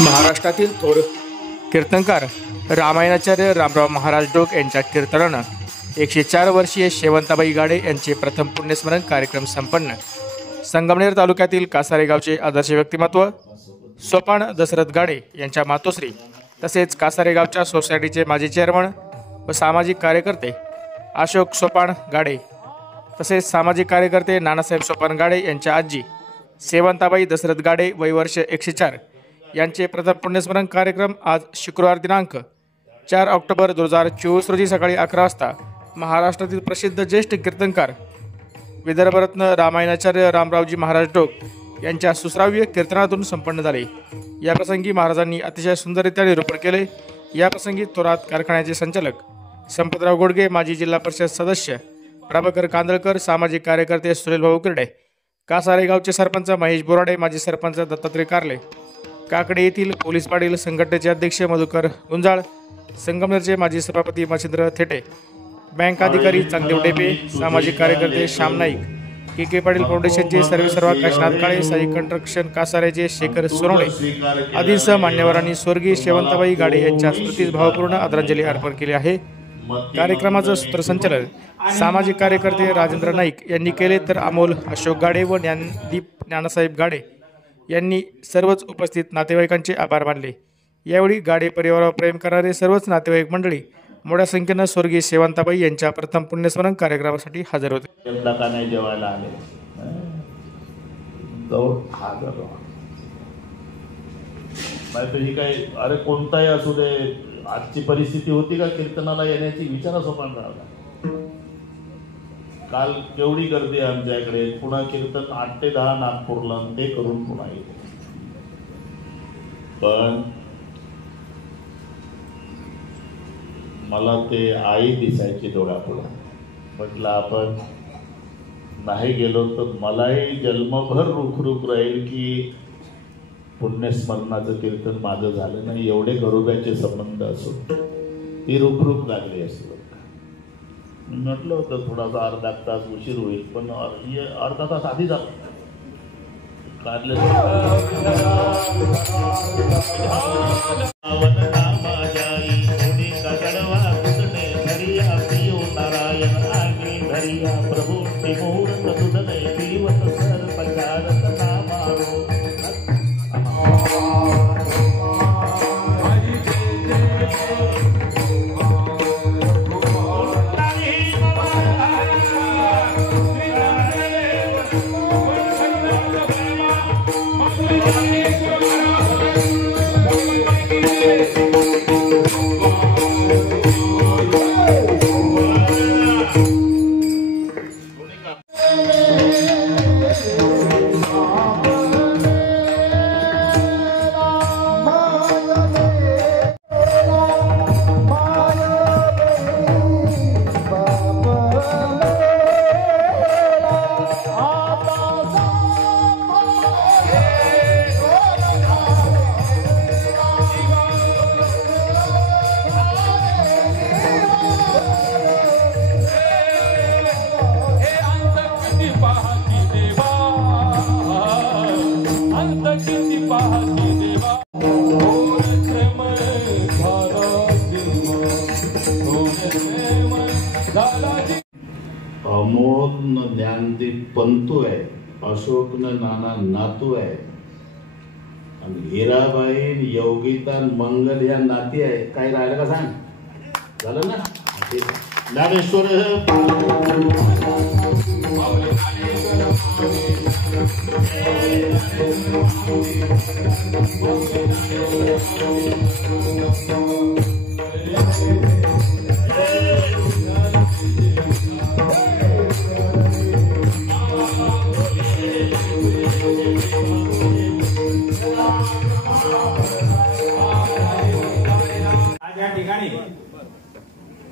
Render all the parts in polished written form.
महाराष्ट्रातील थोर कीर्तनकार रामायणाचार्य रामराव महाराज डोक यांच्या कीर्तनानं 104 वर्षीय शेवंताबाई गाडे यांचे प्रथम पुण्यस्मरण कार्यक्रम संपन्न। संगमनेर तालुक्यातील कासारे गावचे आदर्श व्यक्तिमत्व सोपान दशरथ गाडे यांच्या मातोश्री तसेच कासारे गावच्या सोसायटीचे माजी चेअरमन व सामाजिक कार्यकर्ते अशोक सोपान गाडे तसेच सामाजिक कार्यकर्ते नानासाहेब सोपान गाडे यांच्या आजी शेवंताबाई दशरथ गाडे वय वर्ष 104 यांचे प्रथम पुण्यस्मरण कार्यक्रम आज शुक्रवार दिनांक 4 ऑक्टोबर 2024 रोजी सकाळी 11 वाजता महाराष्ट्रातील प्रसिद्ध ज्येष्ठ कीर्तनकार विदर्भरत्न रामायणाचार्य रामरावजी महाराज डोक यांच्या सुश्राव्य कीर्तनातून संपन्न झाले। याप्रसंगी महाराजांनी अतिशय सुंदररित्या निरूपण केले। याप्रसंगी थोरात कारखान्याचे संचालक संपतराव गोडगे, माजी जिल्हा परिषद सदस्य प्रभाकर कांदळकर, सामाजिक कार्यकर्ते सुनील भाऊ किरडे, कासारे गावचे सरपंच महेश बोराडे, माजी सरपंच दत्तात्रय कारले, काकडे येथील पोलीस पाटील संघटनेचे अध्यक्ष मधुकर गुंजाळ, संगमनेरचे माजी सभापती मच्छिंद्र थेटे, बँक अधिकारी चांगदेव डेपे, सामाजिक कार्यकर्ते श्याम नाईक, के पाटील फाउंडेशनचे सर्वेसर्वा काशीनाथ काळे, साई कंस्ट्रक्शन कासारेचे शेखर सोनवणे आदींसह मान्यवरांनी स्वर्गीय शेवंताबाई गाडे यांच्या स्मृतीस भावपूर्ण आदरांजली अर्पण केली आहे। कार्यक्रमाचं सूत्रसंचालन सामाजिक कार्यकर्ते राजेंद्र नाईक यांनी केले, तर अमोल अशोक गाडे व ज्ञानदीप नानासाहेब गाडे यांनी सर्वच उपस्थित नातेवाईकांचे आभार मानले। यावेळी गाडे परिवारावर प्रेम करणारे सर्वच नातेवाईक मंडळी मोठ्या संख्येने स्वर्गीय शेवंताबाई यांच्या प्रथम पुण्यस्मरण कार्यक्रमासाठी हजर होते। जेवायला आले ही काय अरे कोणताही असू दे, आजची परिस्थिती होती का कीर्तनाला येण्याची विचारा सोपान राहिला। काल केवढी गर्दी आहे आमच्याकडे, पुन्हा कीर्तन 8 ते 10 नागपूरला, ते करून पुन्हा येते। पण मला ते आई दिसायची डोळ्यापुढे, म्हटलं आपण नाही गेलो तर मलाही जन्मभर रुखरुख राहील की पुण्यस्मरणाचं कीर्तन माझं झालं नाही। एवढे घरोब्याचे संबंध असून ती रुखरुख लागली असेल। म्हटलं होतं थोडासा अर्धा तास उशीर होईल, पण अर्धा तास आधी झालं काढलं। प्रभु अमोल ज्ञानदीप पंतू आहे, अशोक नाना नातू आहे, आणि हिराबाई योगिता मंगल या नाती आहे। काय राहिलं का सांग? झालं ना? ज्ञानेश्वर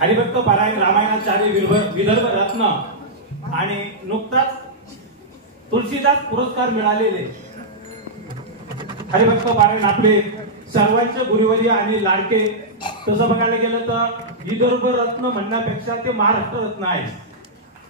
हरिभक्त पारायण रामायणाचार्य विदर्भ रत्न आणि नुकताच तुलसीदास पुरस्कार मिळालेले हरिभक्त पारायण आपले सर्वांचे गुरुवर्य आणि लाडके। तसं बघायला गेलं तर विदर्भ रत्न म्हणण्यापेक्षा ते महाराष्ट्र रत्न आहे।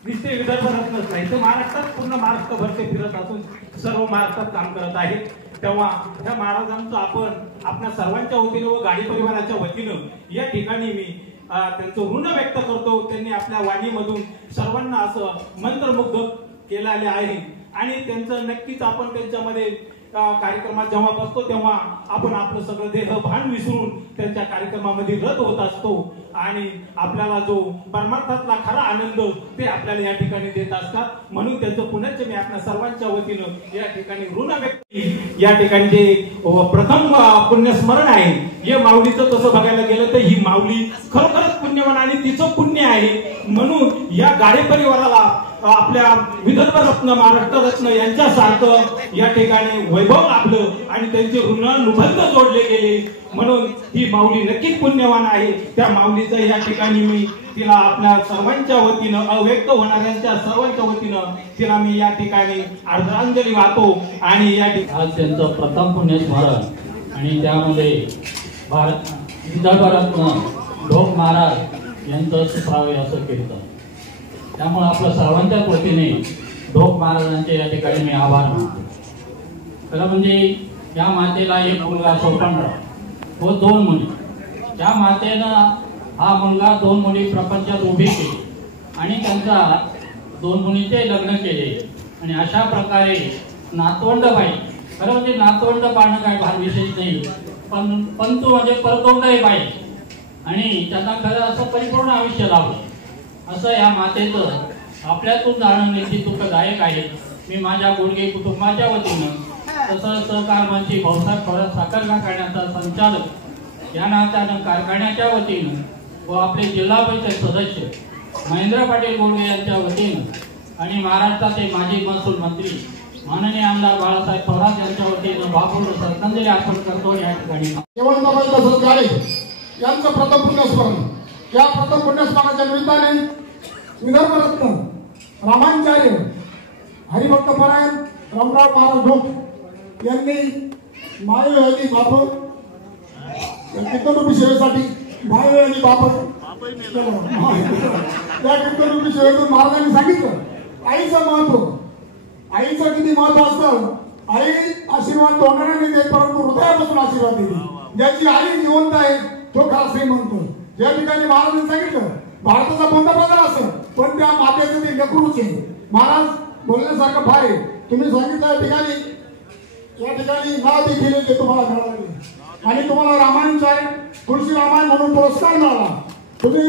नुसते विदर्भातच नाही तर महाराष्ट्रात पूर्ण महाराष्ट्रभर ते फिरत असून सर्व महाराष्ट्रात काम करत आहे. तेव्हा त्या महाराजांचं आपण आपल्या सर्वांच्या वतीनं व गाडी परिवाराच्या वतीनं या ठिकाणी मी त्यांचं ऋण व्यक्त करतो. त्यांनी आपल्या वाणीमधून सर्वांना असं मंत्रमुग्ध केलेले आहे आणि त्यांचं नक्कीच आपण त्यांच्यामध्ये कार्यक्रमात जेव्हा बसतो तेव्हा आपण आपलं सगळं देह भान विसरून त्यांच्या कार्यक्रमामध्ये रत होत असतो आणि आपल्याला जो परमार्थातला खरा आनंद ते आपल्याला या ठिकाणी देत असतात. म्हणून त्यांचं पुनश्च मी आपल्या सर्वांच्या वतीनं या ठिकाणी ऋण व्यक्त या ठिकाणी जे प्रथम पुण्यस्मरण आहे हे माऊलीचं तसं बघायला गेलं तर ही माऊली खरोखरच पुण्यवान आणि तिचं पुण्य आहे. म्हणून या गाडे परिवाराला आपल्या विदर्भ रत्न महाराष्ट्र रत्न यांच्यासारखं या ठिकाणी वैभव लाभलं आणि त्यांचे ऋणानुबंध जोडले गेले. म्हणून ही माऊली नक्कीच पुण्यवान आहे. त्या माऊलीचं या ठिकाणी मी तिला आपल्या सर्वांच्या वतीनं अव्यक्त होणाऱ्यांच्या सर्वांच्या वतीनं तिला मी या ठिकाणी आदरांजली वाहतो. आणि या ठिकाणी आज त्यांचं प्रथम पुण्यस्मरण आणि त्यामध्ये विदर्भ रत्न ढोक महाराज यांचं सुप्रावे असं कीर्तन. त्यामुळे आपल्या सर्वांच्याच वतीने ढोक महाराजांचे या ठिकाणी मी आभार मानतो. खरं म्हणजे या मातेला एक मुलगा सोपानराव व 2 मुली. त्या मातेनं हा मुलगा 2 मुली प्रपंचात उभी केली आणि त्यांचा 2 मुलींचे लग्न केले आणि अशा प्रकारे नातवंड बाई. खरं म्हणजे नातवंड पाळणं काय फार विशेष नाही, पण पंतू म्हणजे परतोंडाई बाई आणि त्यांना खरं असं परिपूर्ण आयुष्य लाभलं. असं या मातेचं आपल्यातून जाणं नेतृत्वदायक आहे. मी माझ्या गोडगे कुटुंबाच्या वतीनं तसं सहकार मंत्री भाऊसाहेब थोरात साखर कारखान्याचा संचालक या नात्यानं कारखान्याच्या वतीनं व आपले जिल्हा परिषद सदस्य महेंद्र पाटील गोडगे यांच्या वतीनं आणि महाराष्ट्राचे माजी महसूल मंत्री माननीय आमदार बाळासाहेब थोरात यांच्या वतीनं भावपूर्ण श्रद्धांजली अर्पण करतो. या ठिकाणी शेवंताबाई दशरथ गाडे यांचं प्रथम पुण्यस्मरण. या प्रथम पुण्यस्मरणाच्या निमित्ताने विदर्भ रत्न रामाचार्य हरिभक्तपरायण रामराव महाराज ढोक यांनी मायवेळी बाप कीर्तनरूपी सेवेसाठी मायवेळी बाप त्या कीर्तनरूपी सेवेतून महाराजांनी सांगितलं आईचं महत्व. आईचं किती महत्व असतं. आई आशीर्वाद तोंडाने देते परंतु हृदयापासून आशीर्वाद देते. ज्याची आई जिवंत आहे तो खरा श्रीमंत. या ठिकाणी महाराजांनी सांगितलं भारताचा पंतप्रधान असं पण त्या मातेचं ते लेकरूच आहे. महाराज बोलण्यासारखं फार आहे. तुम्ही सांगितलं या ठिकाणी नाव देखील ते तुम्हाला मिळाले आणि तुम्हाला रामायणचार्य तुळशी रामायण म्हणून पुरस्कार मिळाला. तुम्ही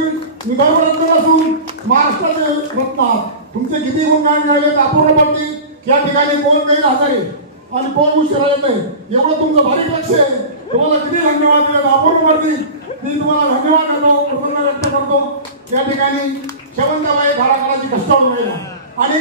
विदर्भ रत्न असून महाराष्ट्राचे रत्न आहात. तुमचे किती गुणगान मिळाले अपूर्वपट्टी. या ठिकाणी कोण काही हजारे आणि कोण उशिरा येत आहे एवढं तुमचं भारी लक्ष आहे. तुम्हाला किती धन्यवाद दिले अपूर्वपट्टी. मी तुम्हाला धन्यवाद करतो, कृतज्ञता व्यक्त करतो. या ठिकाणी शेवंताबाई घराघराची कष्टाळू महिला आणि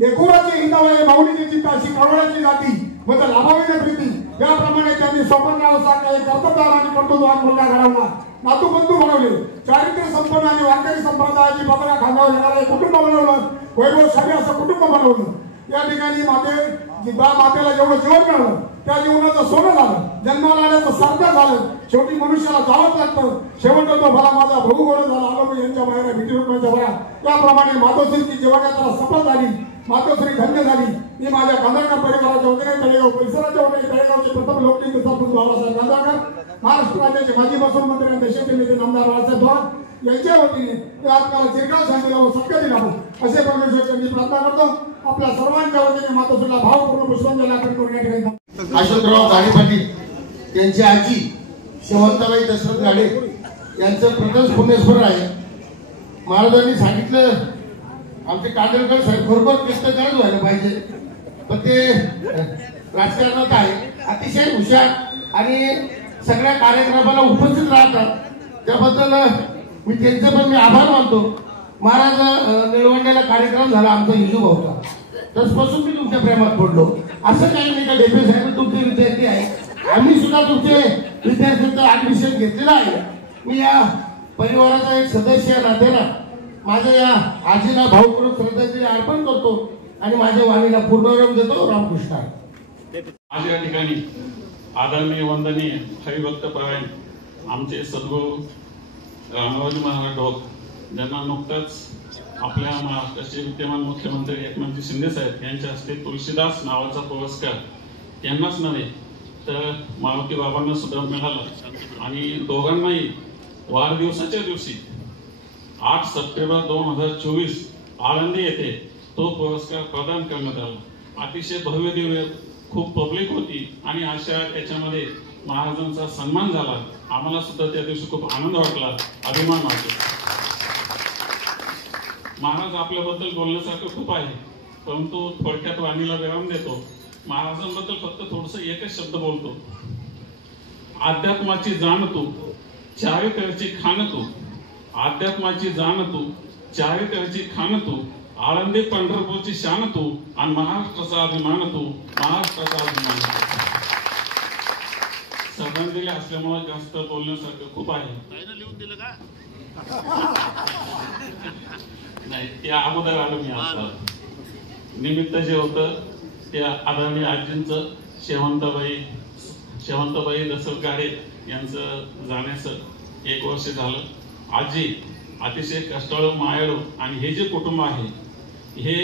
लेकुराची हिंदाबाई माऊलीची चित्ता अशी कळवळ्याची जाती म्हणजे लाभावी प्रीती. याप्रमाणे त्यांनी स्वप्नासारखा एक कर्तव्यदार आणि कर्तृत्ववान मुलगा घडवला. नातूबंधू बनवले. चारित्र्य संपन्न आणि वारकरी संप्रदायाची पताका खांद्यावर घेणारे कुटुंब बनवलं. वैभवशाली असं कुटुंब बनवलं. या ठिकाणी मातेला जेवढं जीवन मिळालं त्या जीवनाचं सोनं झालं. जन्माला आल्याचं सार्थक झालं. शेवटी मनुष्याला जावंच लागतं. शेवट तो भला माझा भाऊ गोड झाला आलो यांच्या बाहेर भीती रुपयाच्या भरा. त्याप्रमाणे मातोश्रीची जीवनाला सफल झाली. मातोश्री धन्य झाली. मी माझ्या कांदळकर परिवाराच्या वतीने तळेगाव परिसराच्या वतीने तळेगावचे प्रथम लोकनेते सरपंच बाबासाहेब कांदळकर, महाराष्ट्र राज्याचे माजी महसूल मंत्री आणि देशाचे नेते नामदार बाळासाहेब थोरात यांच्या वतीने त्या आपल्याला चिरकाल शांती लावून सत्य दिलावं असे परमेश्वराची मी प्रार्थना करतो. आपल्या सर्वांच्या वतीने मातोश्रीला भावपूर्ण पुष्पांजली अर्पण करून या ठिकाणी अशोकराव गाडे पाटील यांची आजी शेवंताबाई दशरथ गाडे यांचं प्रथम पुण्यस्मरण आहे. महाराजांनी सांगितलं आमचे कांदळकर साहेब बरोबर कीर्तनकारच व्हायला पाहिजे पण ते राजकारणात आहे. अतिशय हुशार आणि सगळ्या कार्यक्रमाला उपस्थित राहतात. त्याबद्दल मी त्यांचे पण मी आभार मानतो. महाराज निळवंड्याला कार्यक्रम झाला आमचा हिजू भाऊचा तसपासून मी तुमच्या प्रेमात पडलो. असं काही नाही का डेपे साहेब तुमचे विद्यार्थी आहे. आम्ही सुद्धा तुमचे विद्यार्थ्यांचं ऍडमिशन घेतलेलं आहे. मी या परिवाराचा एक सदस्य या नात्याला माझ्या या आजीला भावपूर्ण श्रद्धांजली अर्पण करतो आणि माझ्या वाणीला पूर्णविराम देतो. रामकृष्ण. आज या ठिकाणी आदरणीय वंदनीय हरिभक्तपरायण आमचे सद्गुरू रामरावजी महाराज ढोक ज्यांना नुकतंच आपल्या महाराष्ट्राचे विद्यमान मुख्यमंत्री एकनाथजी शिंदे साहेब यांच्या हस्ते तुळशीदास नावाचा पुरस्कार त्यांनाच नव्हे तर मारुती बाबांना सुद्धा मिळाला आणि दोघांनाही वाढदिवसाच्या दिवशी 8 सप्टेंबर 2024 आळंदी येथे तो पुरस्कार प्रदान करण्यात आला। अतिशय भव्य दिव्य खूप पब्लिक होती आणि अशा याच्यामध्ये महाराजांचा सन्मान झाला। आम्हाला सुद्धा त्या दिवशी खूप आनंद वाटला, अभिमान वाटला। महाराज आपल्याबद्दल बोलण्यासारखं खूप आहे, परंतु थोडक्यात वाणीला विराम देतो। महाराजांबद्दल फक्त थोडंसं एकच शब्द बोलतो, अध्यात्माची जाण तू, चारित्र्याची खाण तू, अध्यात्माची जाण तू, चारित्र्याची खाण तू, आळंदी पंढरपूरची शान तू आणि महाराष्ट्राचा अभिमान तू, महाराष्ट्राचा अभिमान। श्रद्धांजली असल्यामुळे जास्त बोलण्यासारखं खूप आहे। नाही त्या अगोदर आलो मी आता। निमित्त जे होतं त्या आदरणीय आजींचं शेवंताबाई दशरथ गाडे यांचं जाण्याचं 1 वर्ष झालं। आजी अतिशय कष्टाळू मायाळू आणि हे जे कुटुंब आहे हे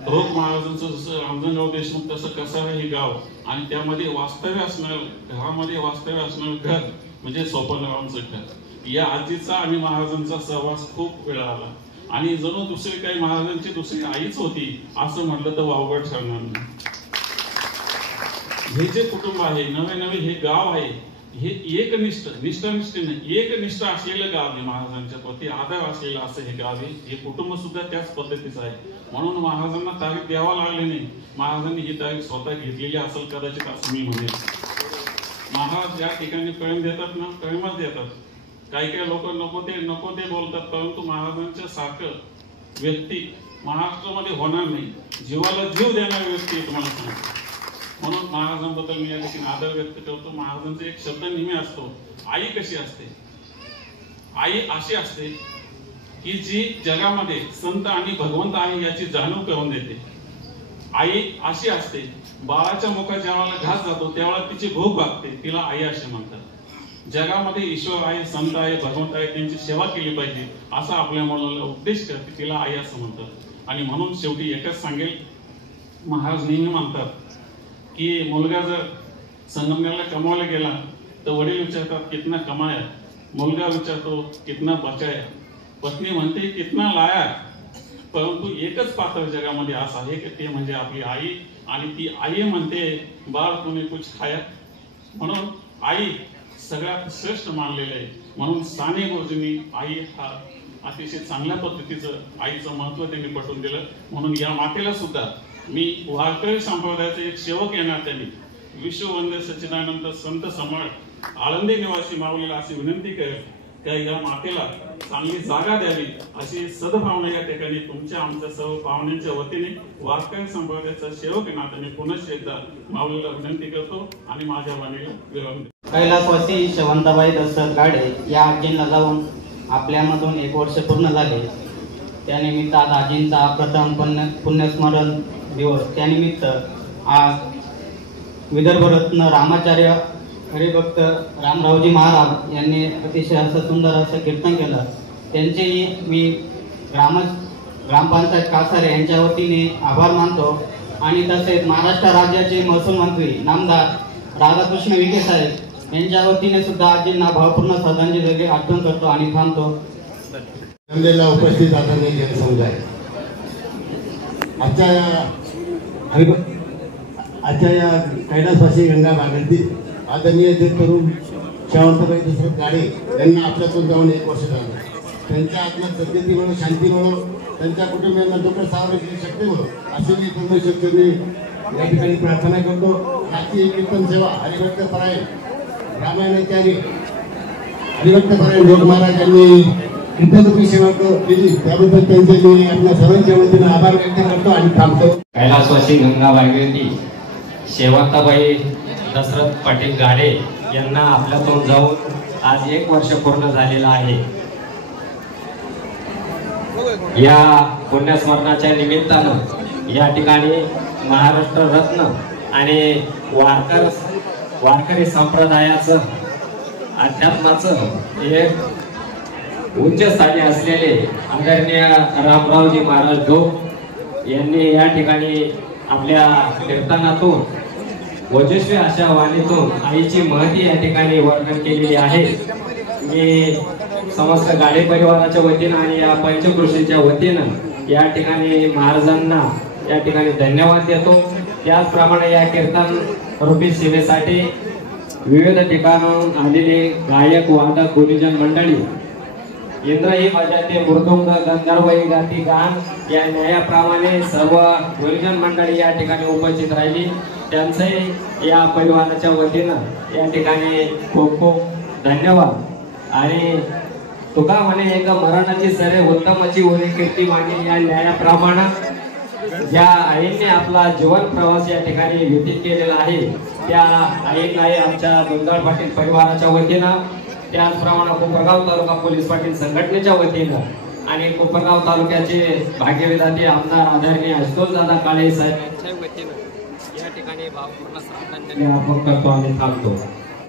ढोक महाराजांचं जसं रांजणगाव देशमुख तसं कसारा हे गाव आणि त्यामध्ये वास्तव्य असणारं घरामध्ये वास्तव्य असणारं घर म्हणजे सोपानरावांचं घर। या आजीचा आणि महाराजांचा सहवास खूप वेळा आला आणि जणू दुसरी काही महाराजांची दुसरी आईच होती असं म्हटलं तर वावगं ठरणार नाही। हे जे कुटुंब आहे नवे हे गाव आहे हे निष्ठानिष्ठेने एकनिष्ठ असलेलं गाव आहे। महाराजांच्या प्रती आदर असलेलं असं हे गाव आहे। हे कुटुंब सुद्धा त्याच पद्धतीचं आहे, म्हणून महाराजांना तारीख द्यावा लागली नाही, महाराजांनी ही तारीख स्वतः घेतलेली असेल कदाचित असं मी म्हणेन। महाराज ज्या ठिकाणी प्रेम देतात ना प्रेमच देतात। काही लोक नको ते बोलतात, परंतु महाराजांच्या सारखं व्यक्ती महाराष्ट्रामध्ये होणार नाही। जीवाला जीव देणारी व्यक्ती तुम्हाला सांगतो, म्हणून महाराजांबद्दल मी या ठिकाणी आदर व्यक्त करतो। महाराजांचा एक शब्द नेहमी असतो, आई कशी असते? आई अशी असते की जी जगामध्ये संत आणि भगवंत आहे याची जाणीव करून देते। आई अशी असते बाळाच्या मुखात ज्यावेळेला घास जातो त्यावेळेला तिची भूक भागते, तिला आई असे म्हणतात। जगामध्ये ईश्वर आहे, संत आहे, भगवंत आहे, त्यांची सेवा केली पाहिजे असा आपल्या मुलाला उपदेश करते, तिला आई असं म्हणतात। आणि म्हणून शेवटी एकच सांगेल, महाराज नेहमी म्हणतात की मुलगा जर संगमनेरला कमावला गेला तर वडील विचारतात कितना कमाया, मुलगा विचारतो कितना बचाया, पत्नी म्हणते कितना लाया। परंतु एकच पात्र जगामध्ये असं आहे की ते म्हणजे आपली आई, आणि ती आई म्हणते बाळ तुम्ही कुछ खाया। म्हणून आई सगळ्यात श्रेष्ठ मानलेलं आहे। म्हणून साने गुरुजींनी आई हा अतिशय चांगल्या पद्धतीचं आईचं महत्व त्यांनी पटवून दिलं। म्हणून या मातेला सुद्धा मी वारकरी संप्रदायाचे एक सेवक येणार त्यांनी विश्ववंद्य सच्चिदानंद संत सम्राट आळंदी निवासी माऊलीला अशी विनंती करेल त्या या मातेला चांगली जागा द्यावी अशी सद्भावना या ठिकाणी तुमच्या आमच्या सर्व पाहुण्यांच्या वतीने वारकरी संप्रदायाचा सेवक नात्याने पुनश्च एकदा माऊलीला विनंती करतो आणि माझ्या वाणीला विराम देतो। कैलासवासी शेवंताबाई दशरथ गाडे या आजींना जाऊन आपल्यामधून 1 वर्ष पूर्ण झाले। त्यानिमित्त आज आजींचा प्रथम पुण्यस्मरण दिवस, त्यानिमित्त आज विदर्भरत्न रामाचार्य हरिभक्त रामरावजी महाराज यांनी अतिशय असं सुंदर असं कीर्तन केलं। त्यांचेही मी ग्रामपंचायत कासारे यांच्या वतीने आभार मानतो आणि तसेच महाराष्ट्र राज्याचे महसूल मंत्री नामदार राधाकृष्ण विखे साहेब यांच्या वतीने सुद्धा आजींना भावपूर्ण श्रद्धांजली अर्पण करतो आणि थांबतो। उपस्थित आदरणीय जनसमुदाय, आजच्या या कैलासवासी गंगा भागातील आदरणीय जे तरुण शेवंताबाई दशरथ गाडे यांना आपल्यातून जाऊन 1 वर्ष झालं। त्यांच्या आत्म्यात सद्गती मिळो, शांती मिळो, त्यांच्या कुटुंबियांना दुःख सावरण्याची शक्ती मिळो अशी मी परमेश्वरचरणी या ठिकाणी प्रार्थना करतो। आजची कीर्तन सेवा हरिभक्त परायण रामायणाचार्य हरिभक्त परायण ढोक महाराज यांनी कीर्तनरूपी सेवा केली, त्याबद्दल त्यांचे मी आपल्या सर्वांच्या वतीने आभार व्यक्त करतो आणि थांबतो। कैलासवासी गंगा भागीरथी शेवंताबाई दशरथ पाटील गाडे यांना आपल्यातून जाऊन आज 1 वर्ष पूर्ण झालेलं आहे। या पुण्यस्मरणाच्या निमित्तानं या ठिकाणी महाराष्ट्र रत्न आणि वारकरी संप्रदायाचं अध्यात्माचं एक उच्च स्थानी असलेले आदरणीय रामरावजी महाराज ढोक यांनी या ठिकाणी आपल्या कीर्तनातून ओजस्वी अशा वाणीतून आईची महती या ठिकाणी वर्णन केलेली आहे। मी समस्त गाडे परिवाराच्या वतीनं आणि या पंचकृषीच्या वतीनं या ठिकाणी महाराजांना या ठिकाणी धन्यवाद देतो। त्याचप्रमाणे या कीर्तन रूपी सेवेसाठी विविध ठिकाणाहून आलेले गायक वादक गुरुजन मंडळी इंद्रही वाजते मृदुंग गंधर्वही गाती गान या न्यायाप्रमाणे सर्व गुरुजन मंडळी या ठिकाणी उपस्थित राहिली। त्यांचे या परिवाराच्या वतीनं या ठिकाणी खूप खूप धन्यवाद। आणि तुका म्हणे एक मरणाची सरे उत्तमाची ओळी कीर्ती मागे या न्यायाप्रमाणे ज्या आईने आपला जीवन प्रवास या ठिकाणी व्यतीत केलेला आहे त्या आईला आमच्या गोंधळ पाटील परिवाराच्या वतीनं, त्याचप्रमाणे कोपरगाव तालुका पोलीस पाटील संघटनेच्या वतीनं आणि कोपरगाव तालुक्याचे भाग्यविधाते आमदार आदरणीय आशुतोष दादा काळे साहेब यांच्या वतीनं या ठिकाणी भावपूर्ण श्रद्धांजली अर्पण करतो आणि थांबतो।